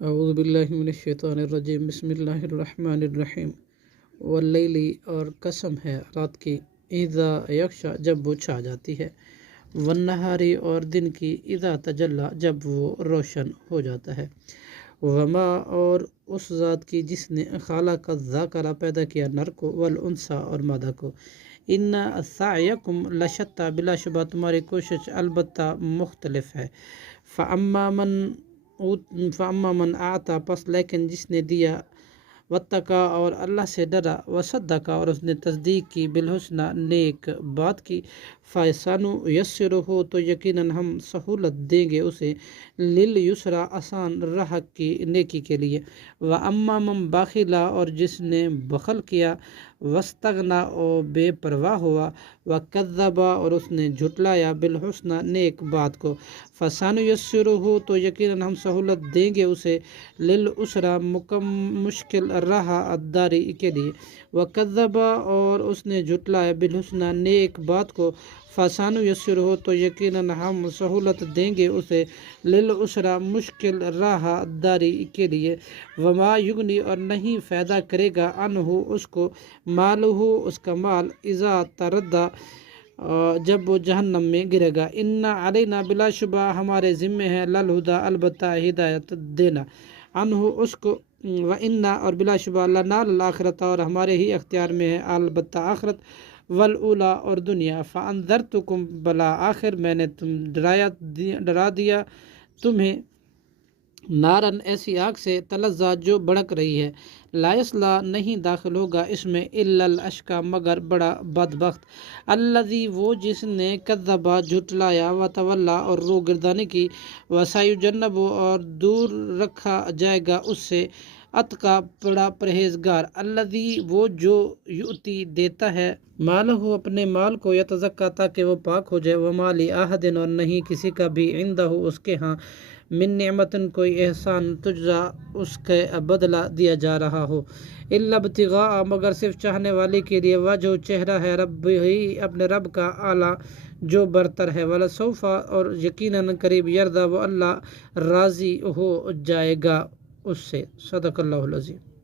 اعوذ باللہ من الشیطان الرجیم، بسم اللہ الرحمن الرحیم۔ واللیلی، اور قسم ہے رات کی، اذا یغشا، جب وہ چھا جاتی ہے، والنہاری، اور دن کی، اذا تجلی، جب وہ روشن ہو جاتا ہے، وما، اور اس ذات کی جس نے خلق الذکر، پیدا کیا نر کو، والانثی، اور مادہ کو، ان سعیکم لشتی، بلا شبہ تمہاری کوشش البتہ مختلف ہے، فاما من اعطی، پس لیکن جس نے دیا، واتقی، اور اللہ سے ڈرا، وصدق، اور اس نے تصدیق کی، بالحسنی، نیک بات کی، فسنیسرہ، تو یقیناً ہم سہولت دیں گے اسے، لیلیسری، آسان راہ کی، نیکی کے لیے، واما من بخل، اور جس نے بخل کیا، واستغنی، اور بے پرواہ ہوا، وکذب، اور اس نے جھٹلایا، بالحسنی، نیک بات کو، فسنیسرہ، تو یقیناً ہم سہولت دیں گے اسے، للعسری، مشکل راہ، الداری کے لیے، وکذب، اور اس نے جھٹلایا، بالحسنی، نیک بات کو، فسنیسرہ، تو یقیناً ہم سہولت دیں گے اسے، للعسری، مشکل راہ، الداری کے لیے، وما یغنی، اور نہیں فائدہ کرے گا، عنہ، اس کو، مالہ، اس کا مال، اذا تردی، جب وہ جہنم میں گرے گا، ان علینا، بلا شبہ ہمارے ذمے ہے، للہدی، البتہ ہدایت دینا، عنہ، اس کو، وَإِنَّا، اور بلا شبہ، لَنَا الْآخِرَةَ، اور ہمارے ہی اختیار میں ہے، البتہ آخرت، وَالْأُولَىٰ، اور دنیا، فَأَنذَرْتُكُمْ، بلا آخر میں نے ڈرا دیا تمہیں، نارن، ایسی آگ سے، تلظیٰ، جو بھڑک رہی ہے، لا یصلیٰ، نہیں داخل ہوگا اس میں، الا الاشقی، مگر بڑا بدبخت، الذی، وہ جس نے، کذب، جھٹلایا، وتولی، اور روح گردانی کی، وسیجنب، اور دور رکھا جائے گا اس سے، اتقی، بڑا پرہیزگار، الذی، وہ جو، یؤتی، دیتا ہے، مالہ، اپنے مال کو، یتزکی، تاکہ وہ پاک ہو جائے، وما لأحد، اور نہیں کسی کا بھی، عندہ، اس کے ہاں، من نعمت، کوئی احسان، تجزی، اس کے بدلہ دیا جا رہا ہو، الا ابتغاء، مگر صرف چاہنے والے کے لیے، وجہ، چہرہ ہے، رب ہی، اپنے رب کا، اعلیٰ، جو برتر ہے، ولسوف، اور یقیناً قریب، یرضی، وہ اللہ راضی ہو جائے گا اس سے، صدق اللہ العظیم۔